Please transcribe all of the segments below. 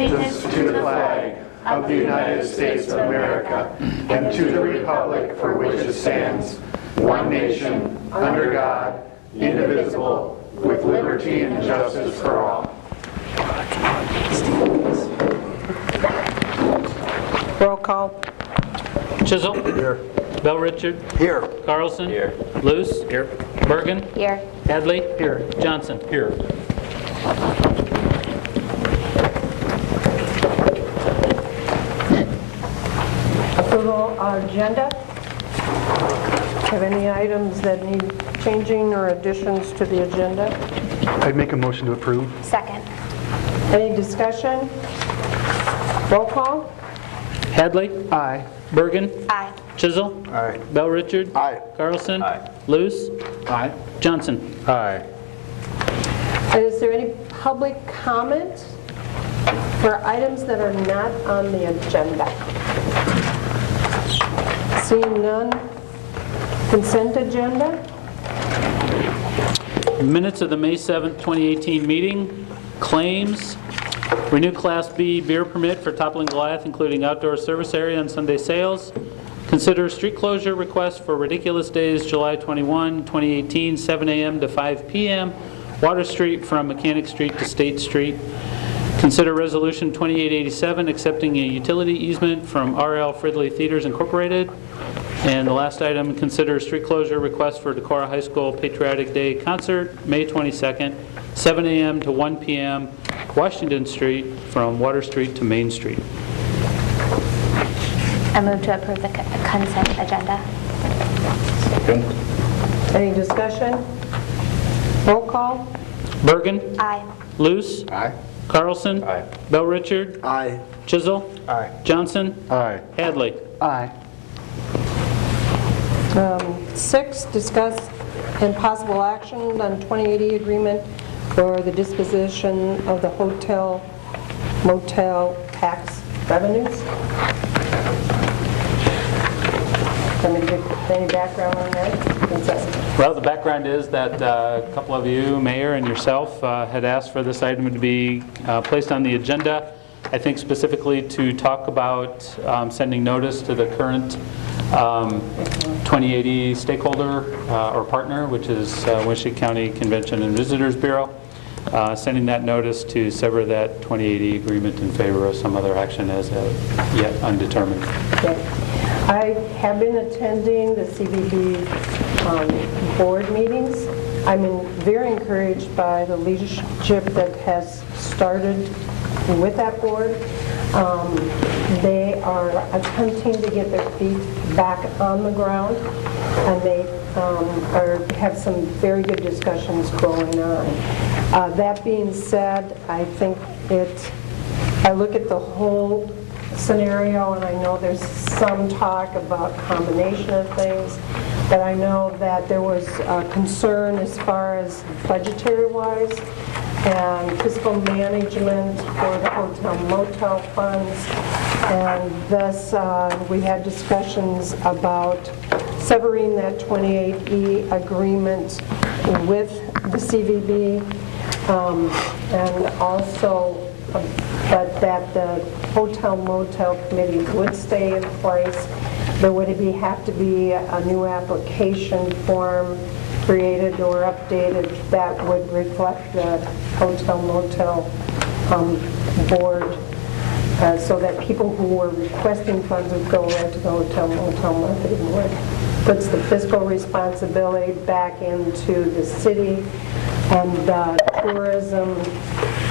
allegiance to the flag of the United States of America and to the republic for which it stands, one nation, under God, indivisible, with liberty and justice for all. Roll call. Chisel. Here. Bell Richard. Here. Carlson. Here. Luce. Here. Bergen. Here. Hadley. Here. Johnson. Here. Approval agenda. Have any items that need changing or additions to the agenda? I'd make a motion to approve. Second. Any discussion? Roll call. Hadley. Aye. Bergen. Aye. Chisel. Aye. Bell Richard. Aye. Carlson. Aye. Luce. Aye. Johnson. Aye. Is there any public comment for items that are not on the agenda? Seeing none. Consent agenda. Minutes of the May 7th, 2018 meeting. Claims. Renew Class B beer permit for Toppling Goliath, including outdoor service area and Sunday sales. Consider street closure request for Ridiculous Days, July 21, 2018, 7 a.m. to 5 p.m. Water Street from Mechanic Street to State Street. Consider Resolution 2887, accepting a utility easement from RL Fridley Theaters Incorporated. And the last item, consider street closure request for Decorah High School Patriotic Day Concert, May 22nd, 7 a.m. to 1 p.m., Washington Street from Water Street to Main Street. I move to approve the consent agenda. Second. Any discussion? Roll call. Bergen. Aye. Luce. Aye. Carlson. Aye. Bell Richard. Aye. Chisel. Aye. Johnson. Aye. Hadley. Aye. 6, discuss and possible action on 2080 agreement for the disposition of the hotel motel tax revenues. Any background on that? Well, the background is that a couple of you, Mayor and yourself, had asked for this item to be placed on the agenda, I think specifically to talk about sending notice to the current 2080 stakeholder or partner, which is Wichita County Convention and Visitors Bureau, sending that notice to sever that 2080 agreement in favor of some other action as yet undetermined. Okay. I have been attending the CVB board meetings. I'm very encouraged by the leadership that has started with that board. They are attempting to get their feet back on the ground, and they have some very good discussions going on. That being said, I think I look at the whole scenario, and I know there's some talk about combination of things, but I know that there was concern as far as budgetary-wise and fiscal management for the hotel motel funds, and thus we had discussions about severing that 28E agreement with the CVB, and also that the hotel motel committee would stay in place. There would have to be a new application form created or updated that would reflect the hotel motel board, so that people who were requesting funds would go right to the hotel motel marketing board. Puts the fiscal responsibility back into the city, and tourism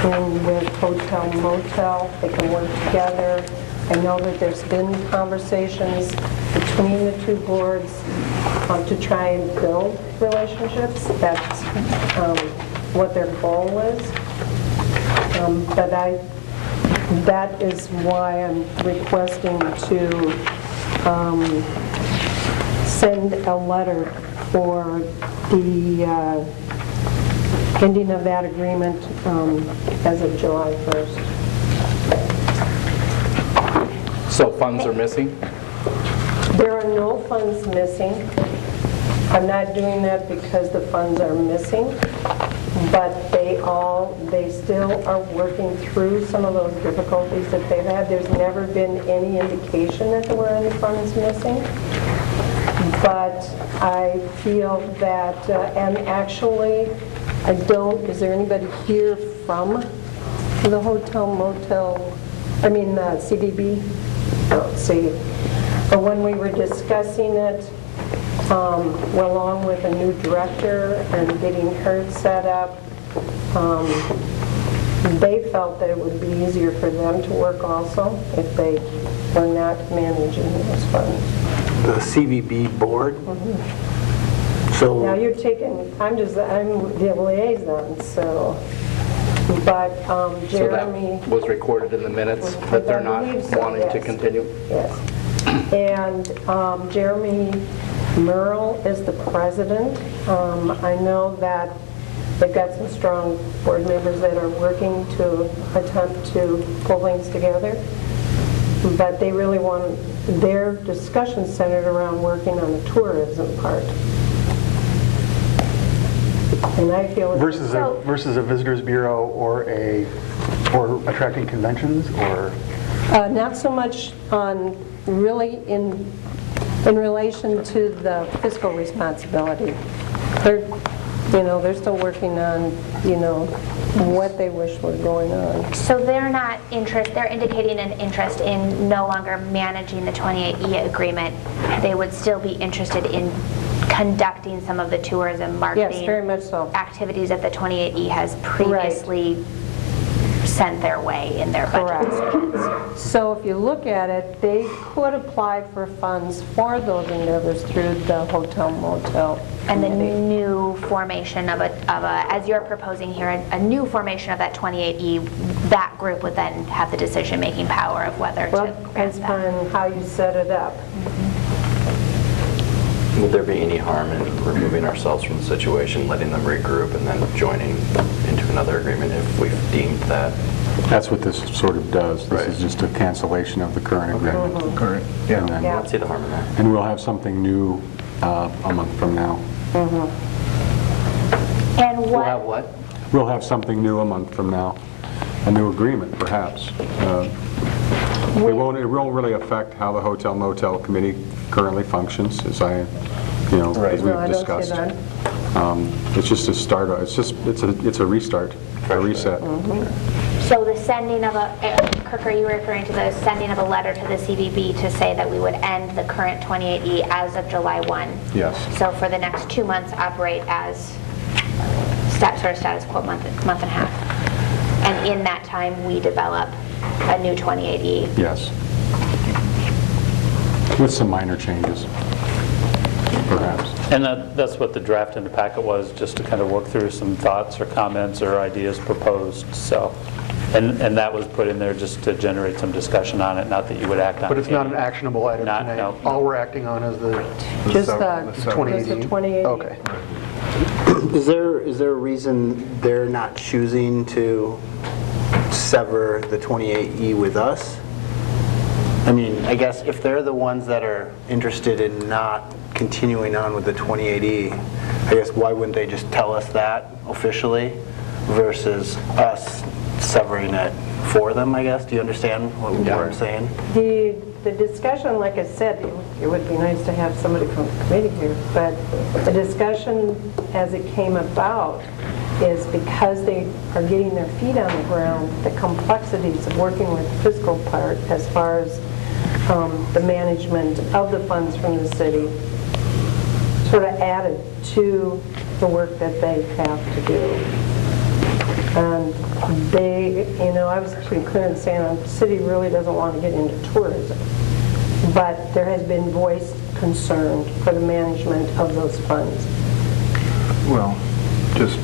and with hotel motel, they can work together. I know that there's been conversations between the two boards to try and build relationships. That's what their goal is. But that is why I'm requesting to send a letter for the ending of that agreement as of July 1st. So funds are missing? There are no funds missing. I'm not doing that because the funds are missing, but they still are working through some of those difficulties that they've had. There's never been any indication that there were any funds missing. But I feel that, and actually, is there anybody here from the hotel motel, CDB? No, see. But when we were discussing it, along with a new director and getting her set up, they felt that it would be easier for them to work also if they were not managing those funds. The CVB board? So Now you're taking, I'm the liaison, so, but So Jeremy. that was recorded in the minutes that they're not I believe so, wanting to yes. continue? Yes. And Jeremy Merle is the president. I know that they've got some strong board members that are working to attempt to pull things together. But they really want, their discussion centered around working on the tourism part. And I feel Versus a visitors bureau or attracting conventions, or? not so much on really in relation to the fiscal responsibility. They're still working on, what they wish were going on. So they're indicating an interest in no longer managing the 28E agreement. They would still be interested in conducting some of the tourism marketing. Yes, very much so. Activities that the 28E has previously sent their way in their budget decisions. So if you look at it, they could apply for funds for those endeavors through the hotel motel. And the new formation of as you're proposing here, a new formation of that 28E, that group would then have the decision-making power of whether to grant depends that. on how you set it up. Would there be any harm in removing ourselves from the situation, letting them regroup, and then joining into another agreement if we've deemed that? That's what this sort of does. This Right. is just a cancellation of the current agreement. Correct. And then- Yeah. I don't see the harm in that. And we'll have something new a month from now. And We'll have what? We'll have something new a month from now, a new agreement, perhaps. It won't really affect how the Hotel Motel Committee currently functions, as Right. as No, I we've don't see discussed. that. It's just a start. It's a restart, a reset. So the sending of Kirk, are you referring to the sending of a letter to the CVB to say that we would end the current 28E as of July 1? Yes. So for the next 2 months, operate as sort of status quo month and a half. And in that time, we develop a new 28E. Yes. With some minor changes, perhaps. And that's what the draft in the packet was, just to kind of work through some thoughts or comments or ideas proposed. So, and that was put in there just to generate some discussion on it, not that you would act on it. But it's not an actionable item Not- tonight? no. All we're acting on is the Just the 2018? 28. Okay. is there a reason they're not choosing to sever the 28E with us? I mean, I guess if they're the ones that are interested in not continuing on with the 28E, I guess why wouldn't they just tell us that officially versus us severing it for them, I guess? Do you understand what I'm saying? The discussion, like I said, it would be nice to have somebody from the committee here, but the discussion as it came about is because they are getting their feet on the ground, the complexities of working with the fiscal part as far as the management of the funds from the city sort of added to the work that they have to do. And they, I was pretty clear in saying the city really doesn't want to get into tourism, but there has been voiced concern for the management of those funds. Well, just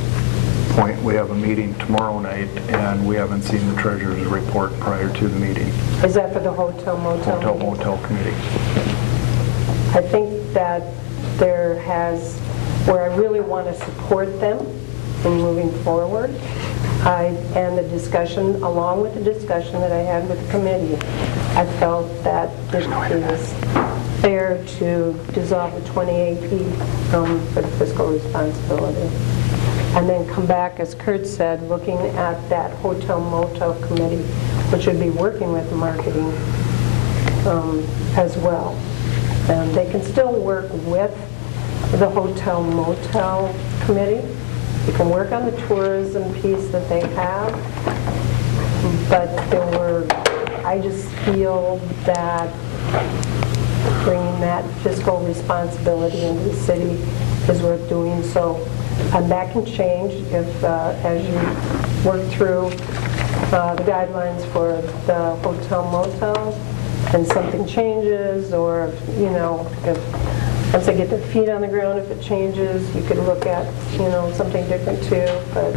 point, we have a meeting tomorrow night, and we haven't seen the treasurer's report prior to the meeting. Is that for the hotel motel? Hotel Motel Committee. I think that where I really want to support them in moving forward, and the discussion, along with the discussion that I had with the committee, I felt that it is fair to dissolve the 28E for the fiscal responsibility. And then come back, as Kurt said, looking at that hotel motel committee, which would be working with marketing as well. And they can still work with the hotel motel committee. You can work on the tourism piece that they have, but I just feel that bringing that fiscal responsibility into the city is worth doing. So, and that can change if, as you work through the guidelines for the hotel motel, and something changes, or if once they get their feet on the ground, if it changes, you could look at something different too. But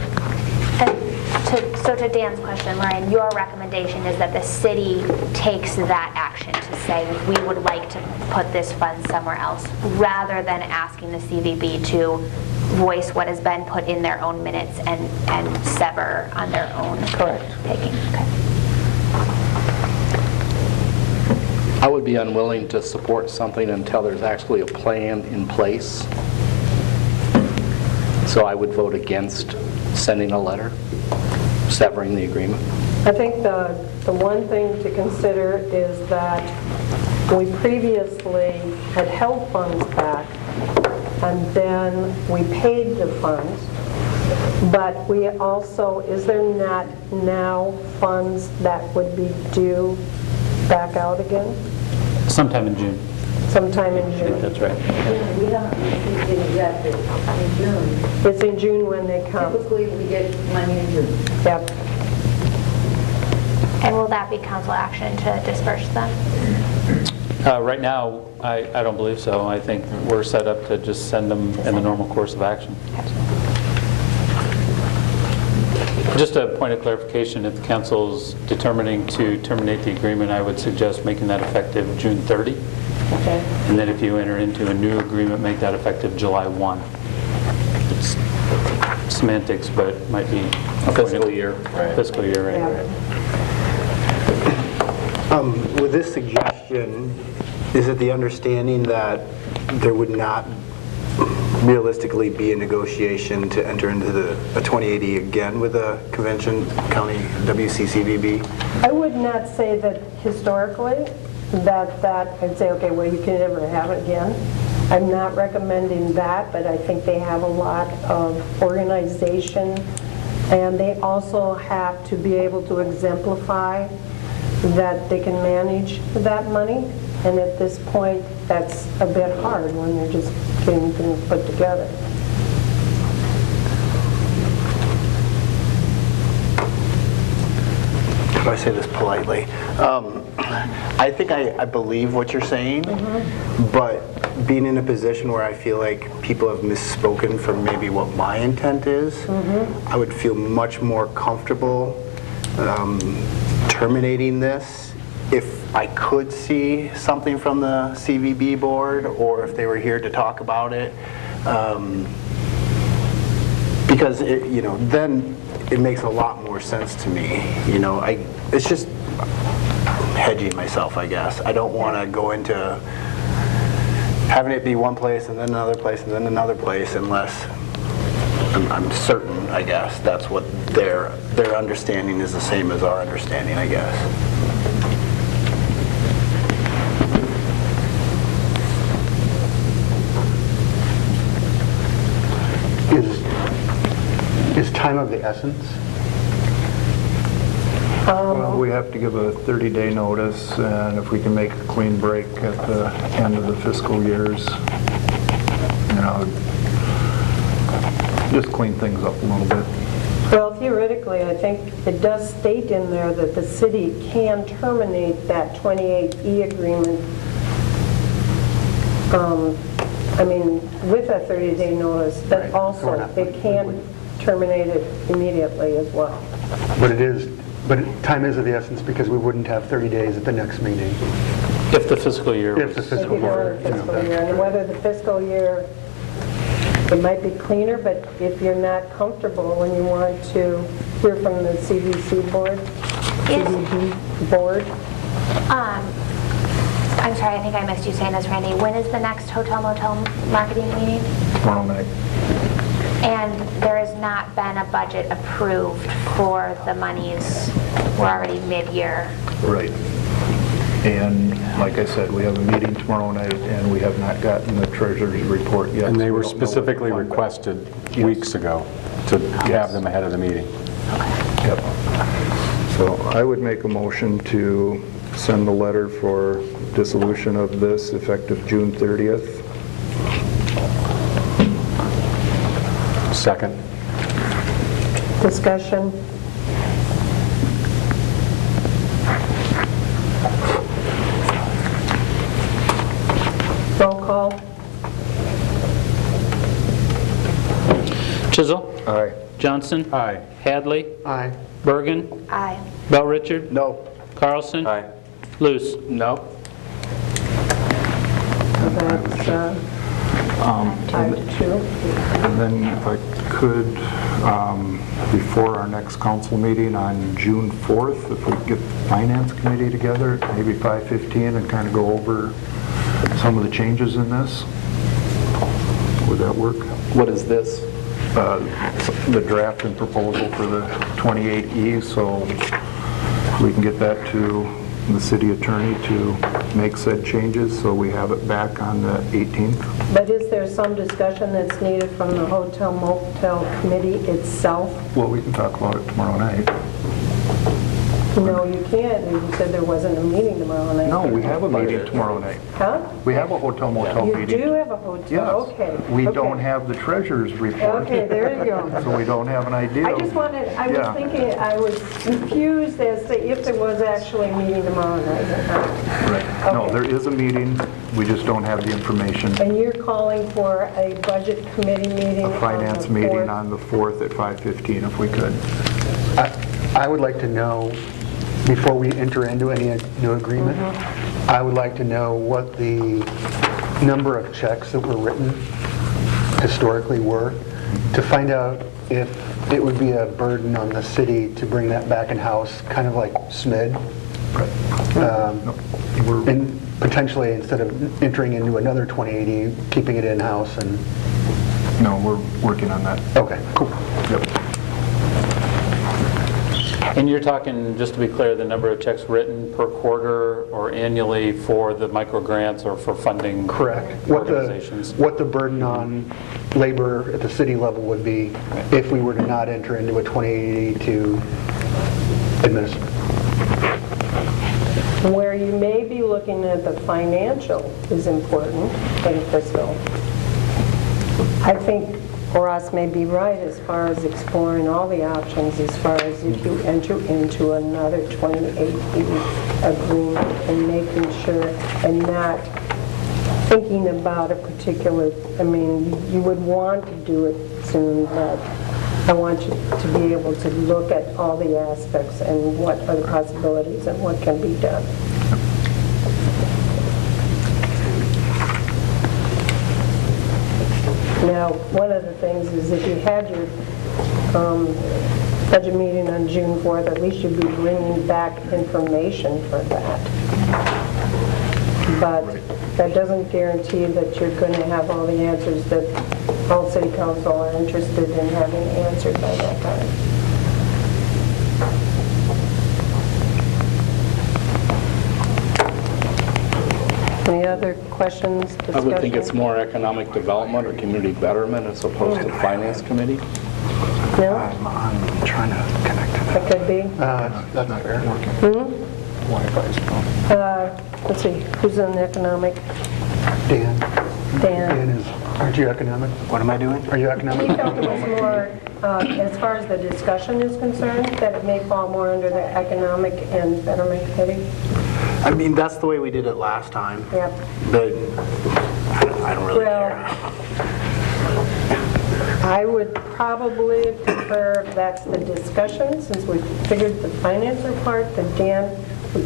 So to Dan's question, Lorraine, your recommendation is that the city takes that action to say we would like to put this fund somewhere else, rather than asking the CVB to voice what has been put in their own minutes and sever on their own. Correct. Taking. Okay. I would be unwilling to support something until there's actually a plan in place. So I would vote against sending a letter, severing the agreement. I think the one thing to consider is that we previously had held funds back, and then we paid the funds, but we also, is there not now funds that would be due back out again? Sometime in June. Sometime in I think June. that's right. We haven't received any yet, but in June. It's in June when they come. Typically, we get money in June. Yep. And will that be council action to disperse them? Right now, I don't believe so. I think we're set up to just send them in the normal course of action. Just a point of clarification, if the council's determining to terminate the agreement, I would suggest making that effective June 30. Okay. And then if you enter into a new agreement, make that effective July 1. It's semantics, but it might be a Fiscal year. Right. Fiscal year, right? Yeah. With this suggestion, is it the understanding that there would not realistically be a negotiation to enter into a 2080 again with the Convention County WCCVB? I would not say that historically that I'd say, okay, well, you can never have it again. I'm not recommending that, but I think they have a lot of organization, and they also have to be able to exemplify that they can manage that money. And at this point, that's a bit hard when they're just getting things put together. How do I say this politely? I think I believe what you're saying, but being in a position where I feel like people have misspoken from maybe what my intent is, I would feel much more comfortable terminating this if I could see something from the CVB board, or if they were here to talk about it, because then it makes a lot more sense to me. It's just hedging myself, I guess. I don't want to go into having it be one place and then another place and then another place unless I'm certain, I guess, that's what their understanding is the same as our understanding, I guess. Is time of the essence? Well, we have to give a 30-day notice, and if we can make a clean break at the end of the fiscal years, just clean things up a little bit. Well, theoretically, I think it does state in there that the city can terminate that 28E agreement, with a 30-day notice, but also it can terminate it immediately as well. But time is of the essence because we wouldn't have 30 days at the next meeting. If the fiscal year If the was... fiscal If you go year. to the fiscal year, and whether the fiscal year, it might be cleaner, but if you're not comfortable when you want to hear from the CVB board, Yes. CVB board, I I'm sorry, I think I missed you saying this, Randy. When is the next hotel motel marketing meeting? Tomorrow night. And there has not been a budget approved for the monies. We're already mid-year. Right. And like I said, we have a meeting tomorrow night, and we have not gotten the treasurer's report yet. And they so we were don't know what specifically to fund. requested weeks ago to have them ahead of the meeting. Yep. So I would make a motion to send the letter for dissolution of this effective June 30th. Second. Discussion? Roll call? Chisel. Aye. Johnson. Aye. Hadley. Aye. Bergen. Aye. Bell Richard. No. Carlson. Aye. Luce. No. That's 5-2. And then if I could, before our next council meeting on June 4th, if we could get the finance committee together, maybe 5:15, and kind of go over some of the changes in this. Would that work? What is this? The draft and proposal for the 28E, so we can get that to the city attorney to make said changes, so we have it back on the 18th. But is there some discussion that's needed from the hotel motel committee itself? Well, we can talk about it tomorrow night. No, you can't. You said there wasn't a meeting tomorrow night. No, we have a meeting tomorrow night. Huh? We have a hotel motel You meeting. do have a hotel, Yes. okay. We okay. don't have the treasurer's report. Okay, there you go. So we don't have an idea. I just wanted, I was Yeah. thinking, I was confused as to if there was actually a meeting tomorrow night or not. Right. No, Okay. there is a meeting, we just don't have the information. And you're calling for a budget committee meeting A on the finance meeting 4th? on the 4th at 5:15 if we could. I would like to know, before we enter into any new agreement, I would like to know what the number of checks that were written historically were, to find out if it would be a burden on the city to bring that back in-house, kind of like SMID. And potentially, instead of entering into another 2080, keeping it in-house and... No, we're working on that. Okay, cool. Yep. And you're talking, just to be clear, the number of checks written per quarter or annually for the micro grants or for funding Correct. organizations? What the burden on labor at the city level would be if we were to not enter into a 2080 to administer. Where you may be looking at the financial is important and fiscal. I think Ross may be right as far as exploring all the options as far as if you enter into another 28E agreement and making sure and not thinking about a particular, I mean, you would want to do it soon, but I want you to be able to look at all the aspects and what are the possibilities and what can be done. Now, one of the things is if you had your budget meeting on June 4th, at least you'd be bringing back information for that. But that doesn't guarantee that you're going to have all the answers that all city council are interested in having answered by that time. Any other questions, discussion? I would think it's more economic development or community betterment as opposed to finance committee. No? I'm trying to connect to That could be. that. That's not fair. Let's see, who's on the economic? Dan. Dan. Dan is, aren't you economic? What am I doing? Are you He economic? felt it was more, as far as the discussion is concerned, that it may fall more under the Economic and Betterment Committee. I mean, that's the way we did it last time, Yep. but I don't really Well, care. I would probably prefer if that's the discussion, since we figured the financer part, then Dan,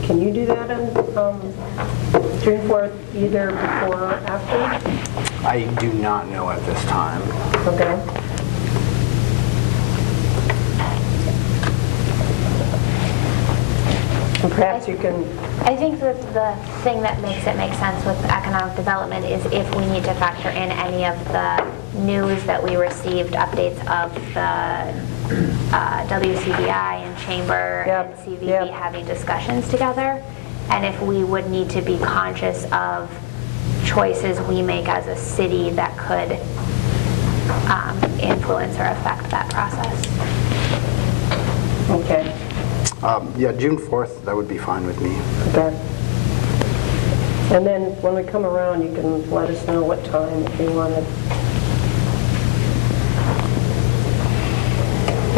can you do that on June 4th, either before or after? I do not know at this time. Okay. I'm Perhaps you can, I think that the thing that makes it make sense with economic development is if we need to factor in any of the news that we received, updates of the WCBI and Chamber Yep, and CVB yep. having discussions together, and if we would need to be conscious of choices we make as a city that could influence or affect that process. okay, Yeah, June 4th, that would be fine with me. okay. And then when we come around, you can let us know what time if you want it.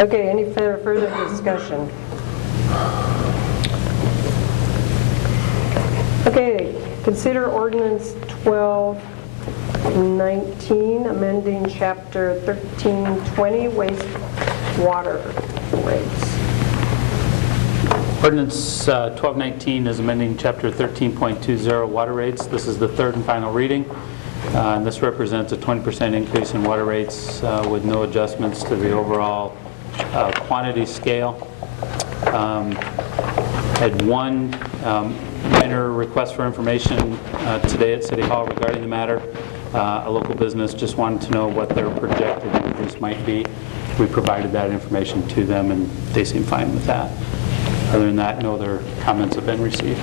Okay, any further discussion? Okay, consider ordinance 1219, amending chapter 1320, wastewater rates. Ordinance 1219 is amending Chapter 13.20 water rates. This is the third and final reading. And this represents a 20% increase in water rates with no adjustments to the overall quantity scale. Had one minor request for information today at City Hall regarding the matter. A local business just wanted to know what their projected increase might be. We provided that information to them, and they seem fine with that. Other than that, no other comments have been received.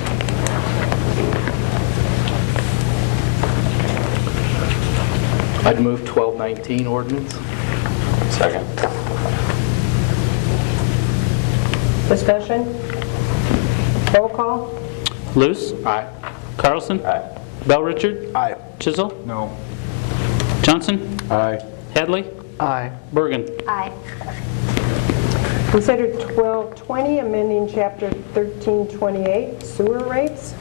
I'd move 1219 ordinance. Second. Discussion? Roll call? Luce? Aye. Carlson? Aye. Bell Richard? Aye. Chisel? No. Johnson? Aye. Hadley? Aye. Bergen? Aye. Consider 1220, amending chapter 1328, sewer rates.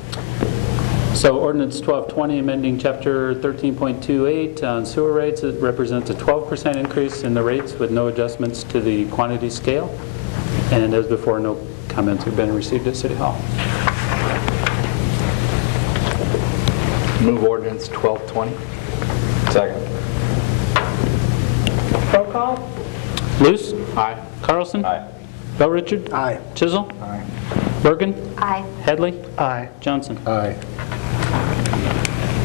So ordinance 1220, amending chapter 13.28 on sewer rates, it represents a 12% increase in the rates with no adjustments to the quantity scale. And as before, no comments have been received at City Hall. Move ordinance 1220. Second. Roll call? Luce? Aye. Carlson? Aye. Bell Richard? Aye. Chisel? Aye. Bergen? Aye. Hadley? Aye. Johnson? Aye.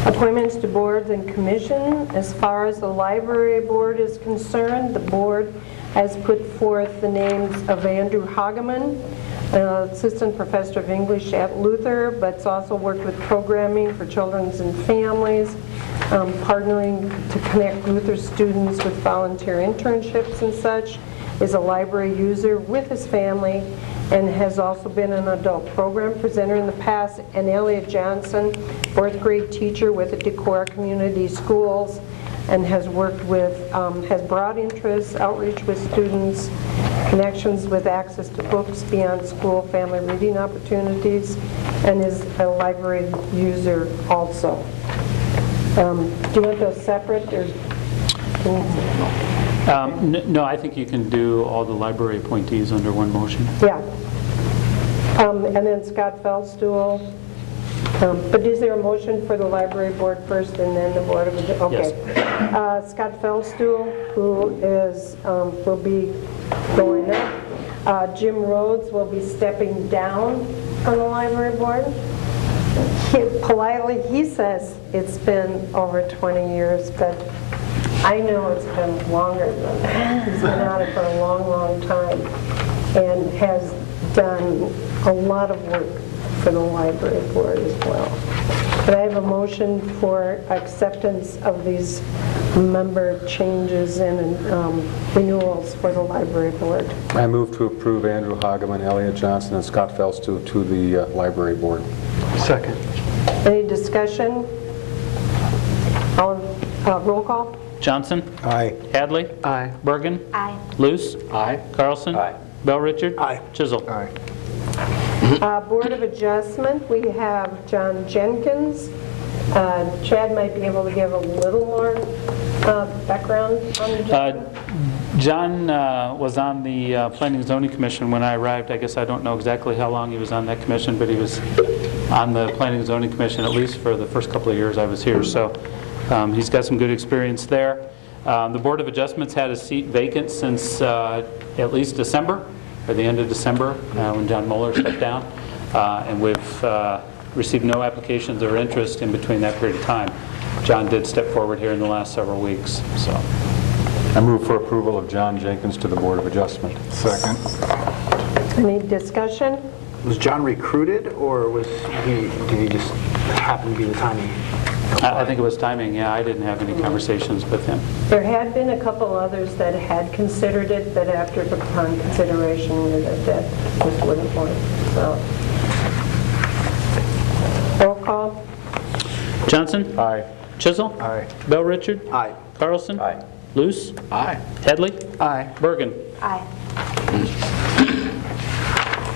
Appointments to boards and commission. As far as the library board is concerned, the board has put forth the names of Andrew Hageman, assistant professor of English at Luther, but it's also worked with programming for children's and families, partnering to connect Luther students with volunteer internships and such, is a library user with his family, and has also been an adult program presenter in the past. And Elliot Johnson, fourth grade teacher with the Decorah Community Schools, and has worked with, has broad interests, outreach with students, connections with access to books beyond school, family reading opportunities, and is a library user also. Do you want those separate, or? No, I think you can do all the library appointees under one motion. Yeah. And then Scott Feldstuhl. But is there a motion for the library board first and then the board of, okay. Scott Feldstuhl, who is, will be going up. Jim Rhodes will be stepping down from the library board. Politely, he says it's been over 20 years, but I know it's been longer than that. He's been at it for a long, long time and has done a lot of work for the library board as well. But I have a motion for acceptance of these member changes and renewals for the library board. I move to approve Andrew Hageman, Elliot Johnson, and Scott Feldstuhl to the library board. Second. Any discussion? Roll call? Johnson? Aye. Hadley? Aye. Bergen? Aye. Luce? Aye. Carlson? Aye. Bell Richard? Aye. Chisel? Aye. Board of Adjustment, we have John Jenkins. Chad might be able to give a little more background on the adjustment. John was on the Planning and Zoning Commission when I arrived. I guess I don't know exactly how long he was on that commission, but he was on the Planning and Zoning Commission at least for the first couple of years I was here. So he's got some good experience there. The Board of Adjustments had a seat vacant since at least December, or the end of December, when John Moeller stepped down. and we've received no applications or interest in between that period of time. John did step forward here in the last several weeks, so. I move for approval of John Jenkins to the Board of Adjustment. Second. Any discussion? Was John recruited, or did he just happen to be the timing? I think it was timing, yeah. I didn't have any conversations with him. There had been a couple others that had considered it, but after upon consideration, that just wouldn't work, so. Roll call? Johnson? Aye. Chisel? Aye. Bell Richard? Aye. Carlson? Aye. Luce? Aye. Headley? Aye. Bergen? Aye.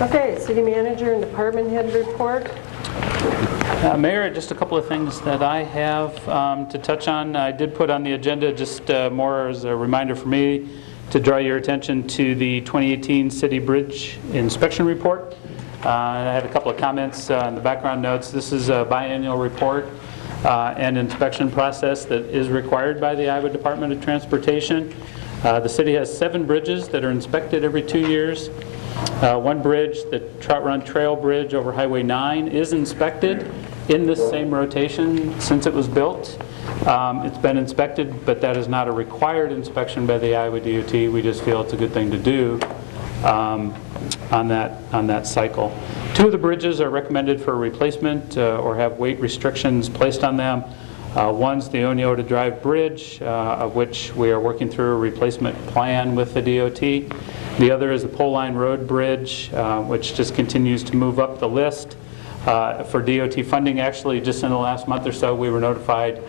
Okay, city manager and department head report. Mayor, just a couple of things that I have to touch on. I did put on the agenda just more as a reminder for me to draw your attention to the 2018 City Bridge Inspection Report. I had a couple of comments in the background notes. This is a biannual report and inspection process that is required by the Iowa Department of Transportation. The city has 7 bridges that are inspected every 2 years. One bridge, the Trout Run Trail Bridge over Highway 9, is inspected in this same rotation since it was built. It's been inspected, but that is not a required inspection by the Iowa DOT. We just feel it's a good thing to do on that cycle. 2 of the bridges are recommended for replacement or have weight restrictions placed on them. One's the Oneota Drive Bridge, of which we are working through a replacement plan with the DOT. The other is the Pole Line Road Bridge, which just continues to move up the list for DOT funding. Actually, just in the last month or so, we were notified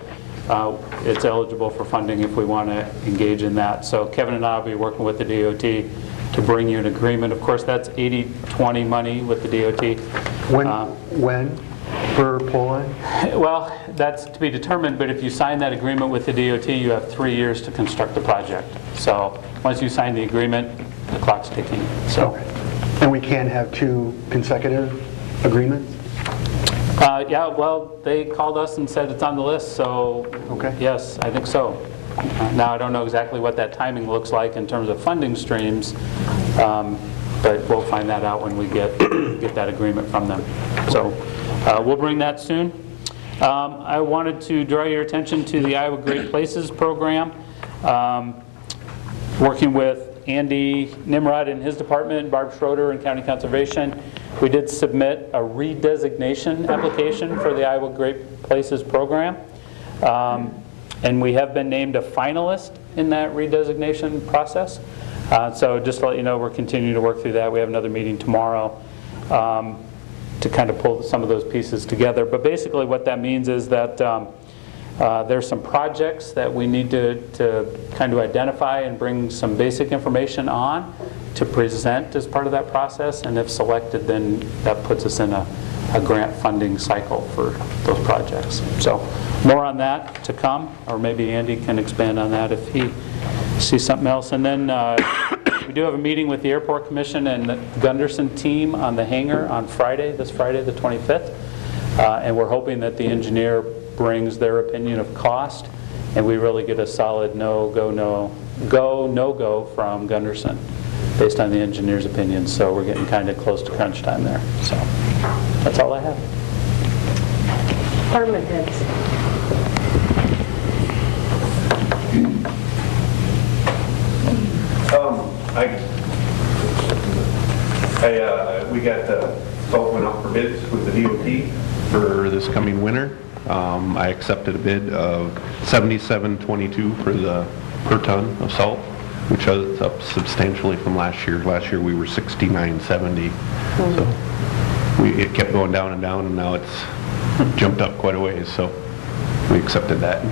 it's eligible for funding if we want to engage in that. So Kevin and I will be working with the DOT to bring you an agreement. Of course, that's 80-20 money with the DOT. When for pole line? Well, that's to be determined, but if you sign that agreement with the DOT, you have 3 years to construct the project. So once you sign the agreement, the clock's ticking. So. Okay. And we can have 2 consecutive agreements? Yeah, well, they called us and said it's on the list, so Okay. yes, I think so. Now, I don't know exactly what that timing looks like in terms of funding streams, but we'll find that out when we get that agreement from them. So we'll bring that soon. I wanted to draw your attention to the Iowa Great Places program. Working with Andy Nimrod in his department, Barb Schroeder in County Conservation, we did submit a redesignation application for the Iowa Great Places program. And we have been named a finalist in that redesignation process. So just to let you know, we're continuing to work through that. We have another meeting tomorrow to kind of pull some of those pieces together. But basically what that means is that there's some projects that we need to kind of identify and bring some basic information on to present as part of that process. And if selected, then that puts us in a grant funding cycle for those projects. So more on that to come, or maybe Andy can expand on that if he sees something else. And then we do have a meeting with the Airport Commission and the Gunderson team on the hangar on Friday, this Friday the 25th. And we're hoping that the engineer brings their opinion of cost, and we really get a solid no-go from Gunderson based on the engineer's opinion. So we're getting kind of close to crunch time there. So that's all I have. Department heads. We got the salt went out for bids with the DOT for this coming winter. I accepted a bid of $77.22 for the per ton of salt, which is up substantially from last year. Last year we were $69.70. So it kept going down and down, and now it's jumped up quite a ways. So we accepted that.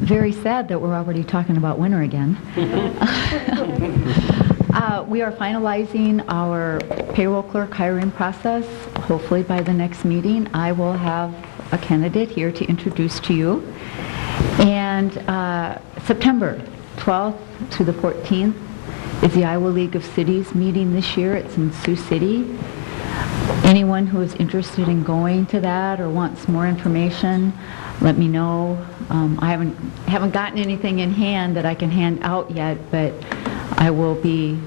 Very sad that we're already talking about winter again. We are finalizing our payroll clerk hiring process. Hopefully by the next meeting, I will have a candidate here to introduce to you. And September 12th to the 14th is the Iowa League of Cities meeting this year. It's in Sioux City. Anyone who is interested in going to that or wants more information, let me know. I haven't gotten anything in hand that I can hand out yet, but I will be,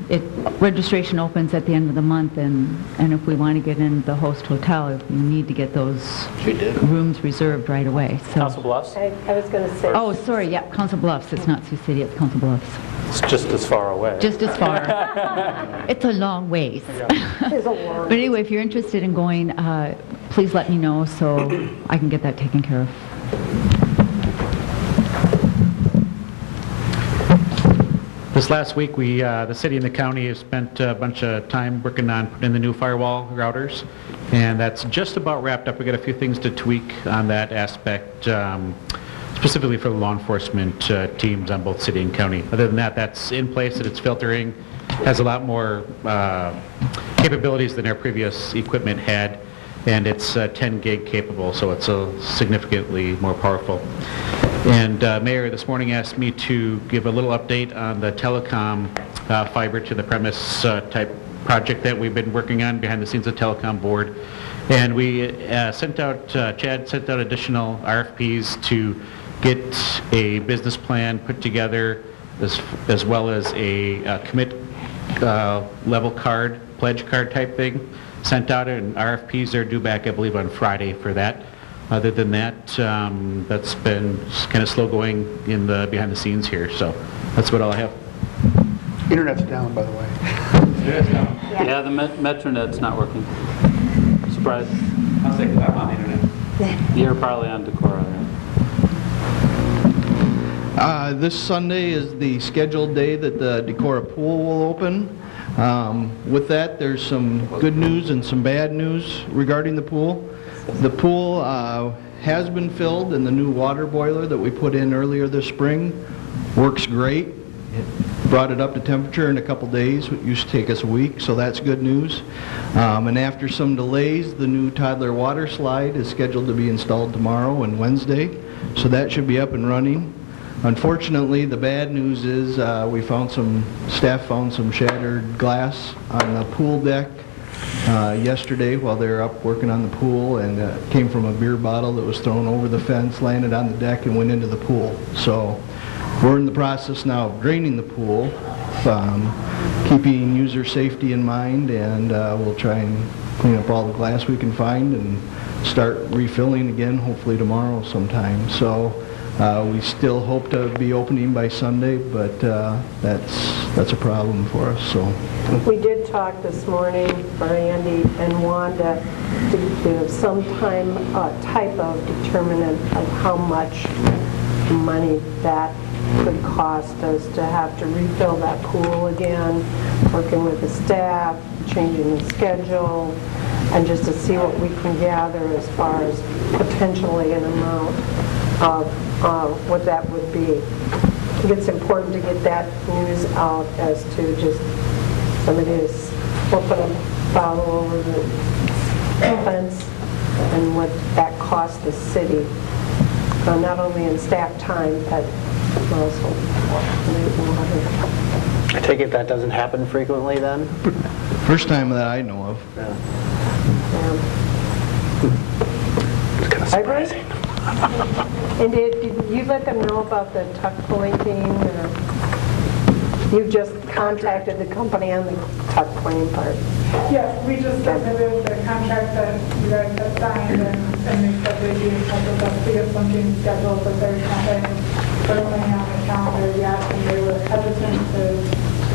registration opens at the end of the month, and if we want to get in the host hotel, we need to get those rooms reserved right away. So. Council Bluffs? I was going to say. Oh, sorry, yeah, Council Bluffs. It's not Sioux City, it's Council Bluffs. It's just as far away. Just as far. It's a long ways. It's a long But anyway, if you're interested in going, please let me know so I can get that taken care of. This last week, the city and the county have spent a bunch of time working on putting in the new firewall routers, and that's just about wrapped up. We got a few things to tweak on that aspect, specifically for the law enforcement teams on both city and county. Other than that, that's in place and it's filtering, has a lot more capabilities than our previous equipment had, and it's 10 gig capable, so it's significantly more powerful. And Mayor this morning asked me to give a little update on the telecom fiber to the premise type project that we've been working on behind the scenes of telecom board. And we sent out, Chad sent out additional RFPs to get a business plan put together, as well as a commit level card, pledge card type thing sent out, and RFPs are due back, I believe, on Friday for that. Other than that, that's been kind of slow going in the behind the scenes here, so that's what I have. Internet's down, by the way. Yeah, the Metronet's not working. Surprise. I'll say because I'm on the internet. You're probably on Decorah. This Sunday is the scheduled day that the Decorah pool will open. With that, there's some good news and some bad news regarding the pool. The pool has been filled, and the new water boiler that we put in earlier this spring works great. It brought it up to temperature in a couple days. It used to take us a week, so that's good news. And after some delays, the new toddler water slide is scheduled to be installed tomorrow and Wednesday, so that should be up and running. Unfortunately, the bad news is staff found some shattered glass on the pool deck yesterday while they were up working on the pool, and it came from a beer bottle that was thrown over the fence, landed on the deck, and went into the pool. So we're in the process now of draining the pool, keeping user safety in mind, and we'll try and clean up all the glass we can find and start refilling again, hopefully tomorrow sometime. So we still hope to be opening by Sunday, but that's a problem for us. So we did talk this morning, Randy and Wanda, to give some type of determinant of how much money that could cost us to have to refill that pool again, working with the staff, changing the schedule, and just to see what we can gather as far as potentially an amount of what that would be. I think it's important to get that news out as to just somebody is flipping a bottle over the fence and what that costs the city, not only in staff time, but also water. I take it that doesn't happen frequently then? first time that I know of. Yeah. It's kind of surprising. And did you let them know about the tuck pointing? Or you've just contacted the company on the tuck pointing part? Yes, we just submitted the contract that you guys have signed, and they said they'd be in touch with us to get something scheduled, but there's nothing firmly on the calendar yet, and they were hesitant to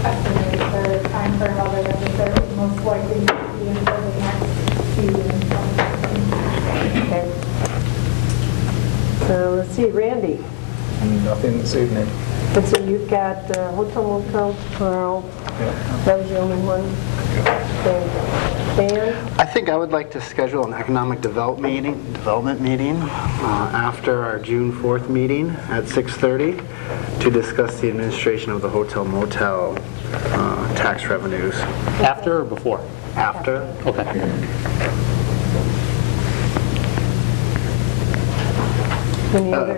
estimate their time frame of it, and they said it would most likely not be until the next season. Okay. Let's see, Randy. Nothing this evening. And so you've got hotel motel tomorrow. Yeah. That was the only one. Okay. Dan? I think I would like to schedule an economic development meeting after our June 4th meeting at 6:30 to discuss the administration of the hotel motel tax revenues. After or before? After. Okay. Any other?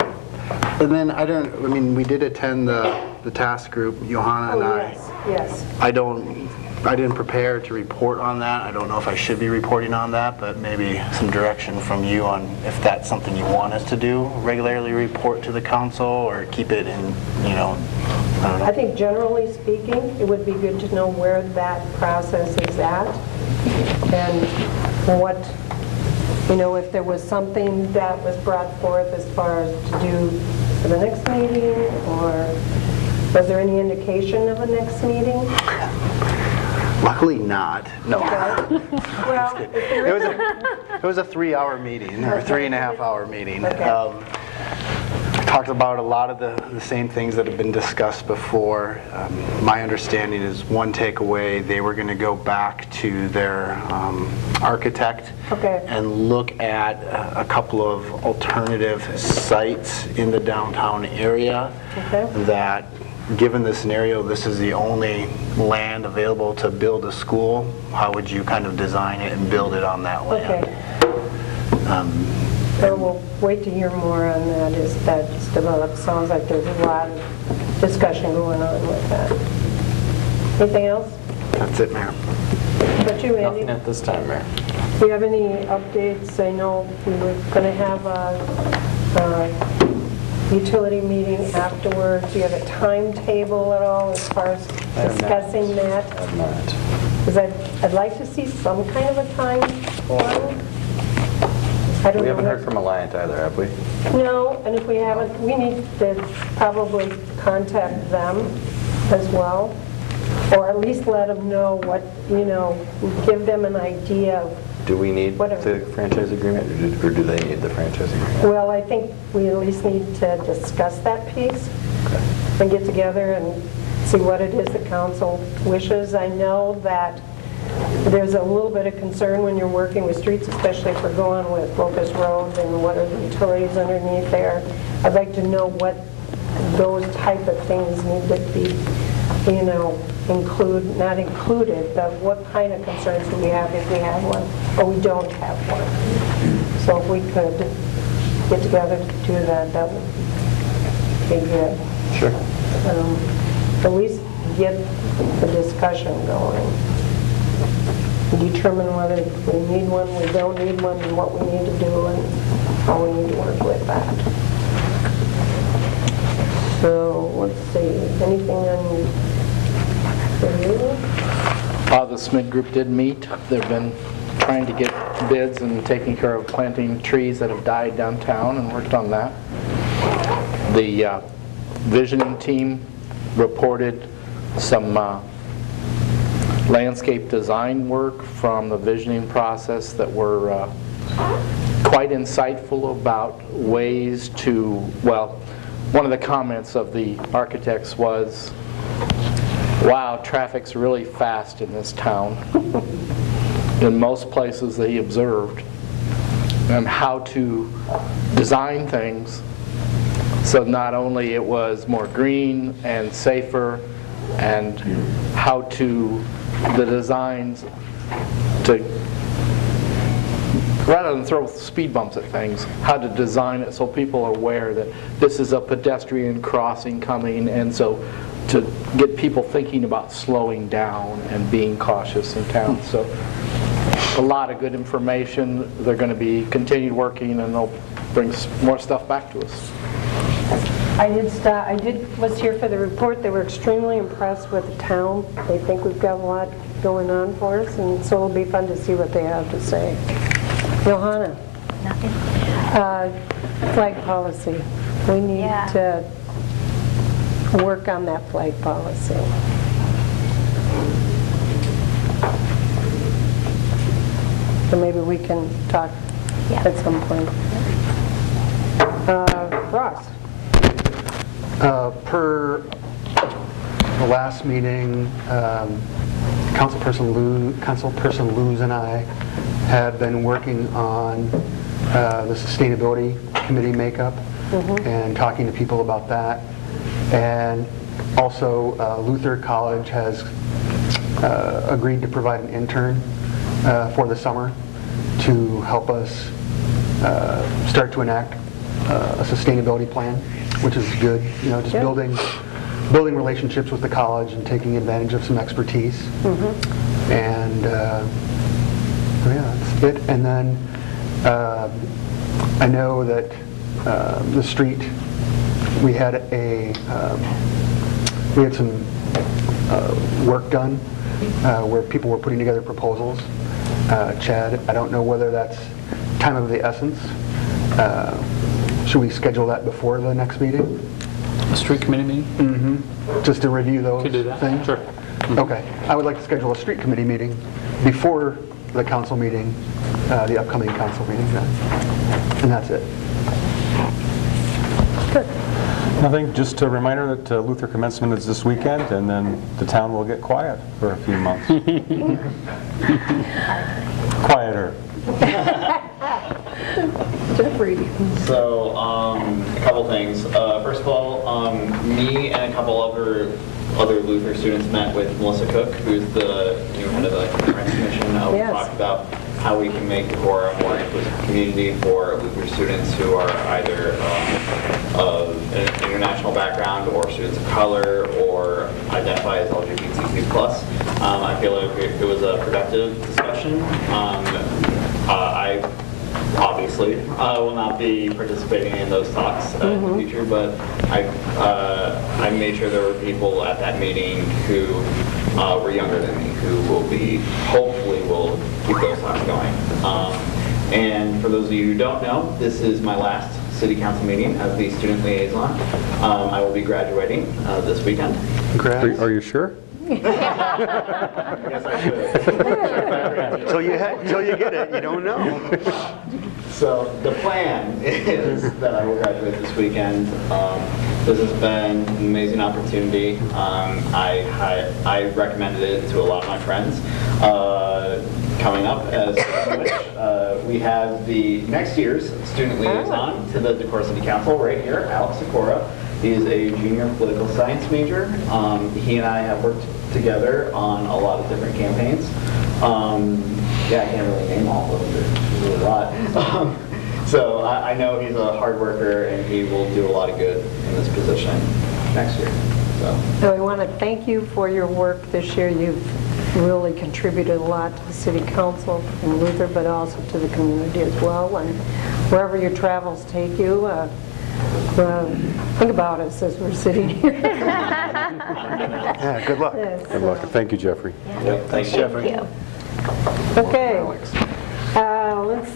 And then we did attend the task group, Johanna and I. Yes. I don't I didn't prepare to report on that. I don't know if I should be reporting on that, but maybe some direction from you on if that's something you want us to do, regularly report to the council or keep it in, I don't know. I think generally speaking, it would be good to know where that process is at and what, if there was something that was brought forth as far as to do for the next meeting, or was there any indication of a next meeting? Luckily not, no. Well, It was a 3-hour meeting, or 3.5-hour meeting. Okay. Talked about a lot of the same things that have been discussed before. My understanding is one takeaway, they were going to go back to their architect and look at a couple of alternative sites in the downtown area that, given the scenario, this is the only land available to build a school. How would you kind of design it and build it on that land? So we'll wait to hear more on that as that develops. Sounds like there's a lot of discussion going on with that. Anything else? That's it, Mayor. But you, Andy? Nothing at this time, Mayor. Do you have any updates? I know we were going to have a utility meeting afterwards. Do you have a timetable at all as far as discussing that? I have not. Because I'd like to see some kind of a time form. I don't We haven't know. heard from Alliant either, have we? No, and if we haven't, we need to probably contact them as well, or at least let them know what, give them an idea of. Do we need the franchise agreement, or do they need the franchise agreement? Well, I think we at least need to discuss that piece and get together and see what it is the council wishes. I know that there's a little bit of concern when you're working with streets, especially if we're going with Locust Road and what are the utilities underneath there. I'd like to know what those type of things need to be, not included, but what kind of concerns do we have if we have one or we don't have one. So if we could get together to do that, that would be good. Sure. At least get the discussion going. Determine whether we need one, we don't need one, and what we need to do, and how we need to work with that. So, let's see, anything on for you? The SMID group did meet. They've been trying to get bids and taking care of planting trees that have died downtown and worked on that. The visioning team reported some landscape design work from the visioning process that were quite insightful about ways to, one of the comments of the architects was, wow, traffic's really fast in this town. In most places that he observed, and how to design things so not only it was more green and safer, and how to the designs to, rather than throw speed bumps at things, how to design it so people are aware that this is a pedestrian crossing coming, and so to get people thinking about slowing down and being cautious in town. So a lot of good information. They're going to be continued working, and they'll bring more stuff back to us. Was here for the report. They were extremely impressed with the town. They think we've got a lot going on for us, and so it'll be fun to see what they have to say. Johanna? Nothing. Flag policy. We need to work on that flag policy. So maybe we can talk at some point. Ross? Per the last meeting, Councilperson Luz and I have been working on the Sustainability Committee makeup and talking to people about that. And also, Luther College has agreed to provide an intern for the summer to help us start to enact a sustainability plan, which is good. Just building building relationships with the college and taking advantage of some expertise. And yeah, that's it. And then I know that the street, we had some work done where people were putting together proposals. Chad, I don't know whether that's time of the essence. Should we schedule that before the next meeting? A street committee meeting? Just to review those Could do that. things? Sure. Okay. I would like to schedule a street committee meeting before the council meeting, the upcoming council meeting. And that's it. Nothing, just a reminder that Luther commencement is this weekend, and then the town will get quiet for a few months. Quieter. Jeffrey. So, a couple things. First of all, me and a couple other Luther students met with Melissa Cook, who's the new head of the Grants Commission. We talked about how we can make Decorah a more inclusive community for Luther students who are either of an international background or students of color or identify as LGBTQ+. I feel like it was a productive discussion. I obviously will not be participating in those talks in the future, but I made sure there were people at that meeting who were younger than me who hopefully will keep those talks going. And for those of you who don't know, this is my last city council meeting as the student liaison. I will be graduating this weekend. Congrats. Are you sure? Yes, I should. Till you get it, you don't know. So the plan is that I will graduate this weekend. This has been an amazing opportunity. I recommended it to a lot of my friends. Coming up as we have the next year's student liaison to the Decorah City Council right here, Alex Decorah. He is a junior political science major. He and I have worked together on a lot of different campaigns. Yeah, I can't really name all of them. There's really a lot. So I know he's a hard worker and he will do a lot of good in this position next year. So we want to thank you for your work this year. You've really contributed a lot to the city council in Luther, but also to the community as well. And wherever your travels take you, think about us as we're sitting here. Yeah, good luck. Yes. Good luck. Thank you, Jeffrey. Yep, thanks, Jeffrey. Okay. Let's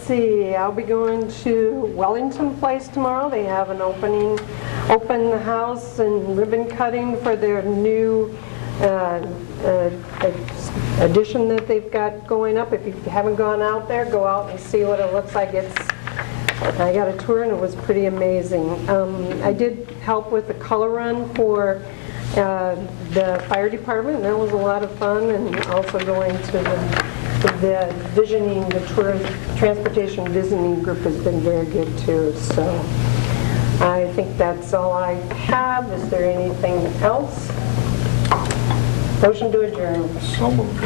see. I'll be going to Wellington Place tomorrow. They have an open house and ribbon cutting for their new addition that they've got going up. If you haven't gone out there, go out and see what it looks like. I got a tour and it was pretty amazing. I did help with the color run for the fire department, and that was a lot of fun, and also going to the visioning, the transportation visioning group has been very good too. So I think that's all I have. Is there anything else? Motion to adjourn. So moved.